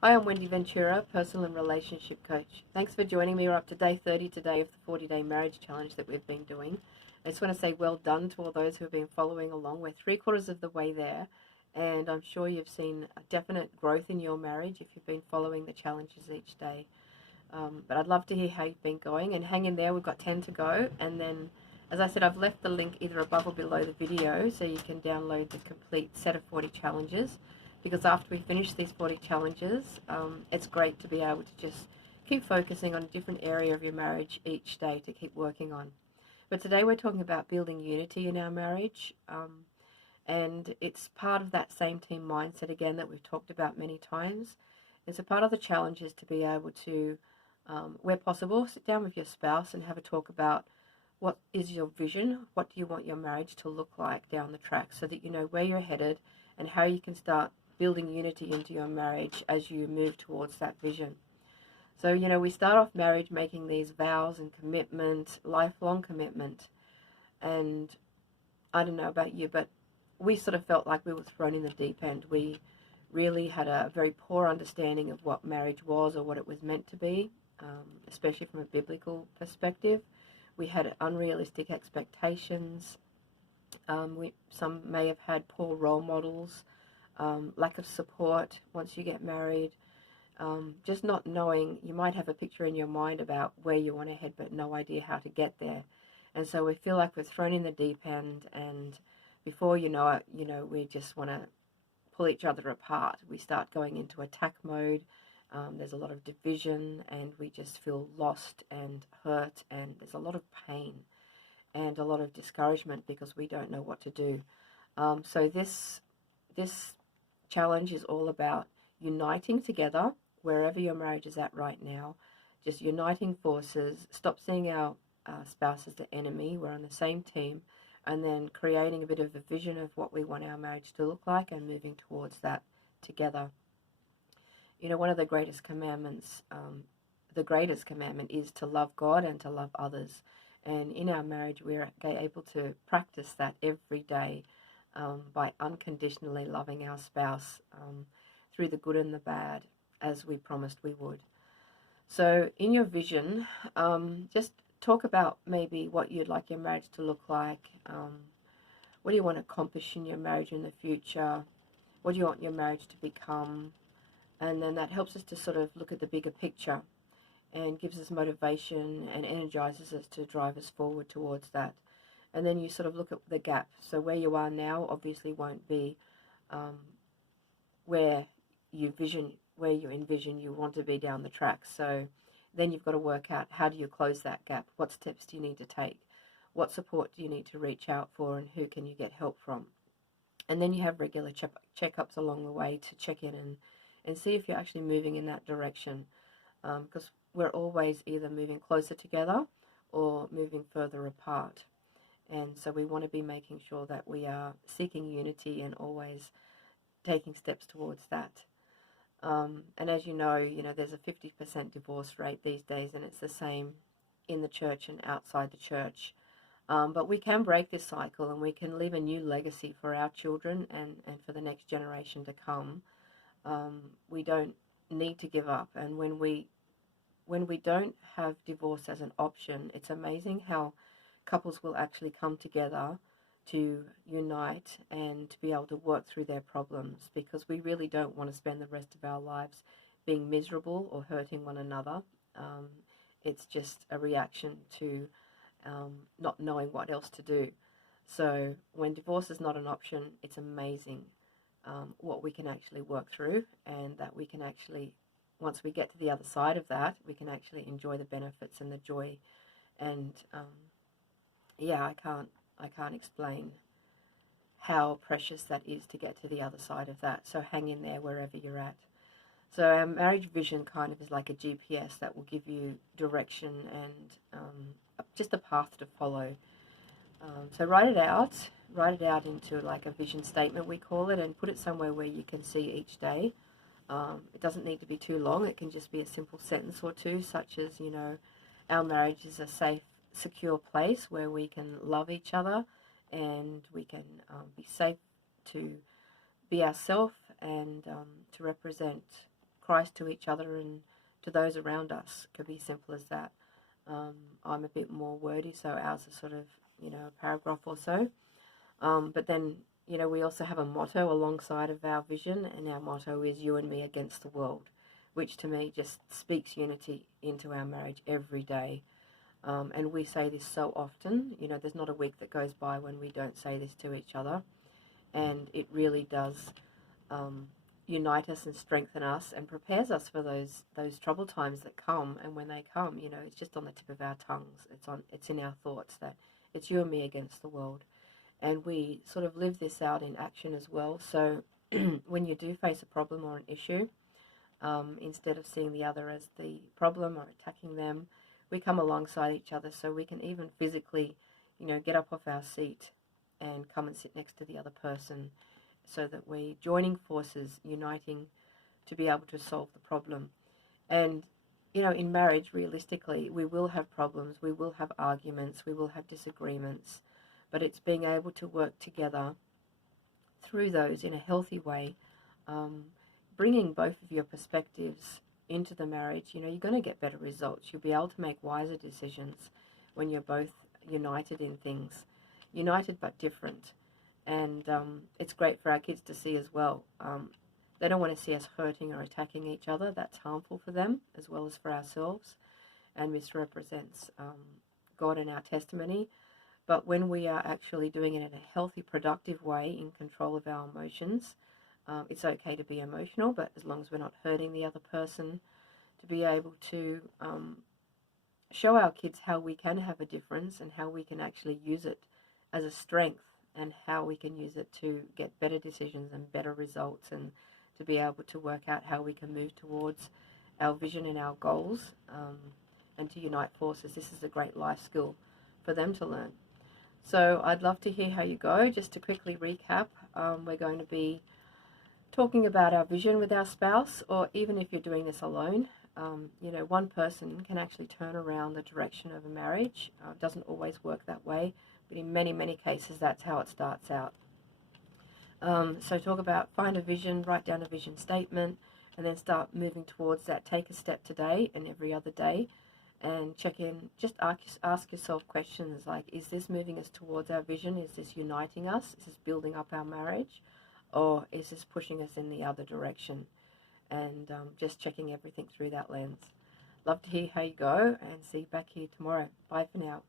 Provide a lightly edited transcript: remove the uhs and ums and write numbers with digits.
Hi, I'm Wendy Ventura, personal and relationship coach. Thanks for joining me. We're up to day 30 today of the 40-day marriage challenge that we've been doing. I just want to say well done to all those who have been following along. We're three-quarters of the way there, and I'm sure you've seen a definite growth in your marriage if you've been following the challenges each day. But I'd love to hear how you've been going, and hang in there. We've got 10 to go, and then, as I said, I've left the link either above or below the video so you can download the complete set of 40 challenges, because after we finish these 40 challenges, it's great to be able to just keep focusing on a different area of your marriage each day to keep working on. But today we're talking about building unity in our marriage, and it's part of that same team mindset again that we've talked about many times. It's a part of the challenge is to be able to, where possible, sit down with your spouse and have a talk about what is your vision, what do you want your marriage to look like down the track, so that you know where you're headed and how you can start building unity into your marriage as you move towards that vision. So, we start off marriage making these vows and commitment, lifelong commitment. And I don't know about you, but we sort of felt like we were thrown in the deep end. We really had a very poor understanding of what marriage was or what it was meant to be, especially from a biblical perspective. We had unrealistic expectations. Some may have had poor role models, lack of support once you get married, just not knowing. You might have a picture in your mind about where you want to head, but no idea how to get there. And so we feel like we're thrown in the deep end, and before you know it, we just want to pull each other apart. We start going into attack mode. There's a lot of division, and we just feel lost and hurt, and there's a lot of pain and a lot of discouragement because we don't know what to do. So this challenge is all about uniting together wherever your marriage is at right now, just uniting forces, stop seeing our spouse as the enemy, we're on the same team, and then creating a bit of a vision of what we want our marriage to look like and moving towards that together. One of the greatest commandments, the greatest commandment is to love God and to love others. And in our marriage, we're able to practice that every day by unconditionally loving our spouse through the good and the bad, as we promised we would. So in your vision, just talk about maybe what you'd like your marriage to look like. What do you want to accomplish in your marriage in the future? What do you want your marriage to become? And then that helps us to sort of look at the bigger picture and gives us motivation and energizes us to drive us forward towards that. And then you sort of look at the gap. So where you are now obviously won't be where you envision you want to be down the track. So then you've got to work out, how do you close that gap? What steps do you need to take? What support do you need to reach out for, and who can you get help from? And then you have regular checkups along the way to check in and see if you're actually moving in that direction, because we're always either moving closer together or moving further apart. And so we want to be making sure that we are seeking unity and always taking steps towards that. And as you know, there's a 50% divorce rate these days, and it's the same in the church and outside the church. But we can break this cycle, and we can leave a new legacy for our children and for the next generation to come. We don't need to give up. And when we don't have divorce as an option, it's amazing how couples will actually come together to unite and to be able to work through their problems, because we really don't want to spend the rest of our lives being miserable or hurting one another. It's just a reaction to not knowing what else to do. So when divorce is not an option, it's amazing what we can actually work through, and that we can actually, once we get to the other side of that, we can actually enjoy the benefits and the joy. And yeah, I can't explain how precious that is to get to the other side of that. So hang in there wherever you're at. So our marriage vision kind of is like a GPS that will give you direction and just a path to follow. So write it out into like a vision statement, we call it, and put it somewhere where you can see each day. It doesn't need to be too long. It can just be a simple sentence or two, such as, our marriage is a safe, secure place where we can love each other, and we can be safe to be ourselves and to represent Christ to each other and to those around us. Could be simple as that. I'm a bit more wordy, so ours is sort of, a paragraph or so. But then, we also have a motto alongside of our vision, and our motto is "You and me against the world," which to me just speaks unity into our marriage every day. And we say this so often, there's not a week that goes by when we don't say this to each other. And it really does unite us and strengthen us and prepares us for those troubled times that come. And when they come, it's just on the tip of our tongues. It's in our thoughts that it's you and me against the world. And we sort of live this out in action as well. So when you do face a problem or an issue, instead of seeing the other as the problem or attacking them, we come alongside each other, so we can even physically, get up off our seat and come and sit next to the other person, so that we're joining forces, uniting to be able to solve the problem. And, in marriage, realistically, we will have problems, we will have arguments, we will have disagreements, but it's being able to work together through those in a healthy way, bringing both of your perspectives into the marriage. You're going to get better results. You'll be able to make wiser decisions when you're both united in things, united but different. And it's great for our kids to see as well. They don't want to see us hurting or attacking each other. That's harmful for them as well as for ourselves, and misrepresents God and our testimony. But when we are actually doing it in a healthy, productive way, in control of our emotions, it's okay to be emotional, but as long as we're not hurting the other person, to be able to show our kids how we can have a difference and how we can actually use it as a strength, and how we can use it to get better decisions and better results, and to be able to work out how we can move towards our vision and our goals, and to unite forces. This is a great life skill for them to learn. So I'd love to hear how you go. Just to quickly recap, we're going to be talking about our vision with our spouse, or even if you're doing this alone, one person can actually turn around the direction of a marriage. It doesn't always work that way, but in many, many cases, that's how it starts out. So talk about, find a vision, write down a vision statement, and then start moving towards that. Take a step today and every other day, and check in. Just ask yourself questions like, is this moving us towards our vision? Is this uniting us? Is this building up our marriage? Or is this pushing us in the other direction? And just checking everything through that lens. Love to hear how you go, and see you back here tomorrow. Bye for now.